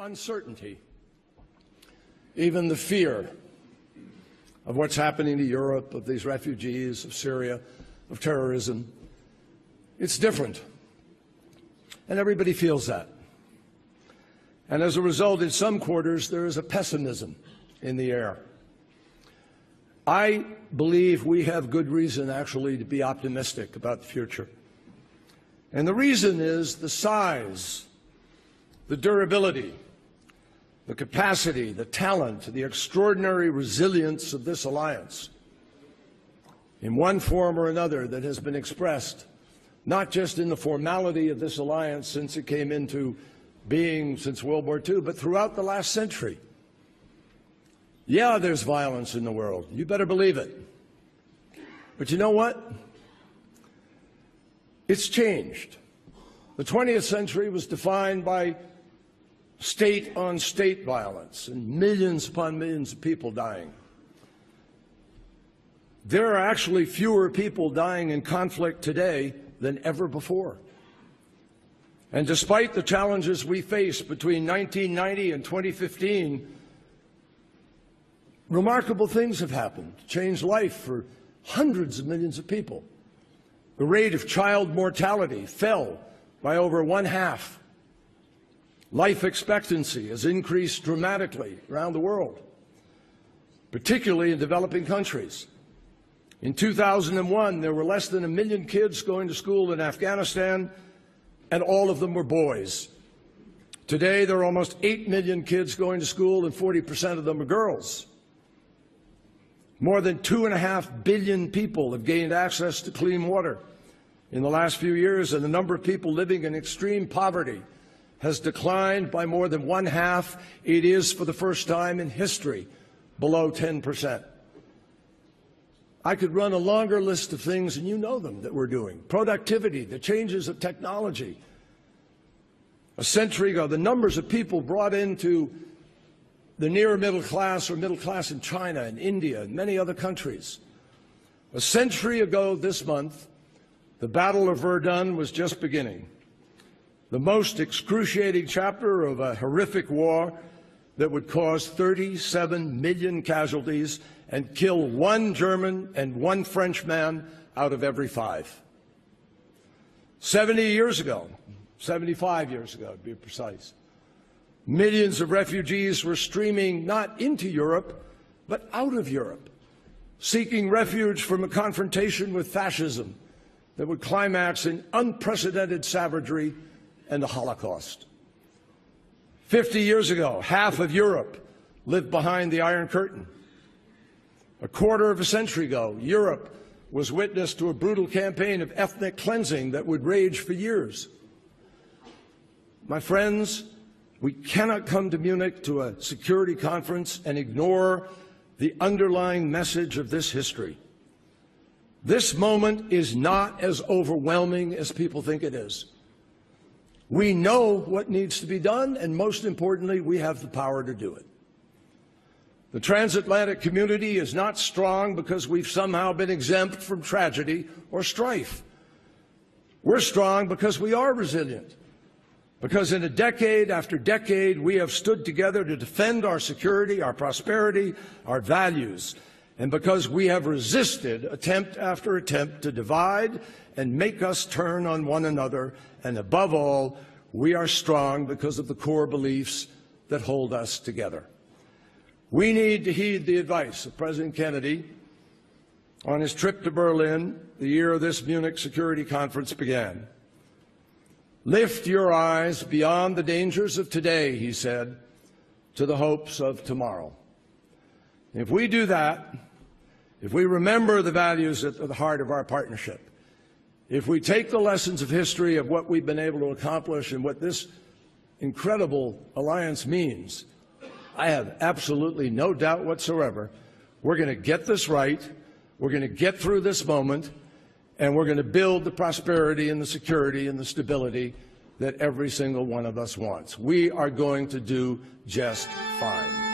uncertainty, even the fear of what's happening to Europe, of these refugees, of Syria, of terrorism. It's different. And everybody feels that. And as a result, in some quarters, there is a pessimism in the air. I believe we have good reason, actually, to be optimistic about the future. And the reason is the size, the durability, the capacity, the talent, the extraordinary resilience of this alliance, in one form or another, that has been expressed, not just in the formality of this alliance since it came into being since World War II, but throughout the last century. Yeah, there's violence in the world. You better believe it. But you know what? It's changed. The 20th century was defined by state-on-state violence and millions upon millions of people dying. There are actually fewer people dying in conflict today than ever before. And despite the challenges we faced between 1990 and 2015, remarkable things have happened, changed life for hundreds of millions of people. The rate of child mortality fell by over 1/2. Life expectancy has increased dramatically around the world, particularly in developing countries. In 2001, there were less than 1 million kids going to school in Afghanistan, and all of them were boys. Today, there are almost 8 million kids going to school, and 40% of them are girls. More than 2.5 billion people have gained access to clean water in the last few years, and the number of people living in extreme poverty has declined by more than 1/2. It is, for the first time in history, below 10%. I could run a longer list of things, and you know them, that we're doing. Productivity, the changes of technology. A century ago, the numbers of people brought into the near middle class or middle class in China and India and many other countries. A century ago this month, the Battle of Verdun was just beginning. The most excruciating chapter of a horrific war that would cause 37 million casualties and kill 1 German and 1 French man out of every 5. 70 years ago, 75 years ago to be precise, millions of refugees were streaming not into Europe, but out of Europe, seeking refuge from a confrontation with fascism that would climax in unprecedented savagery and the Holocaust. 50 years ago, half of Europe lived behind the Iron Curtain. A quarter of a century ago, Europe was witness to a brutal campaign of ethnic cleansing that would rage for years. My friends, we cannot come to Munich to a security conference and ignore the underlying message of this history. This moment is not as overwhelming as people think it is. We know what needs to be done, and most importantly, we have the power to do it. The transatlantic community is not strong because we've somehow been exempt from tragedy or strife. We're strong because we are resilient, because in a decade after decade, we have stood together to defend our security, our prosperity, our values, and because we have resisted attempt after attempt to divide and make us turn on one another, and above all, we are strong because of the core beliefs that hold us together. We need to heed the advice of President Kennedy on his trip to Berlin the year this Munich Security Conference began. Lift your eyes beyond the dangers of today, he said, to the hopes of tomorrow. If we do that, if we remember the values at the heart of our partnership, if we take the lessons of history of what we've been able to accomplish and what this incredible alliance means, I have absolutely no doubt whatsoever we're going to get this right, we're going to get through this moment, and we're going to build the prosperity and the security and the stability that every single one of us wants. We are going to do just fine.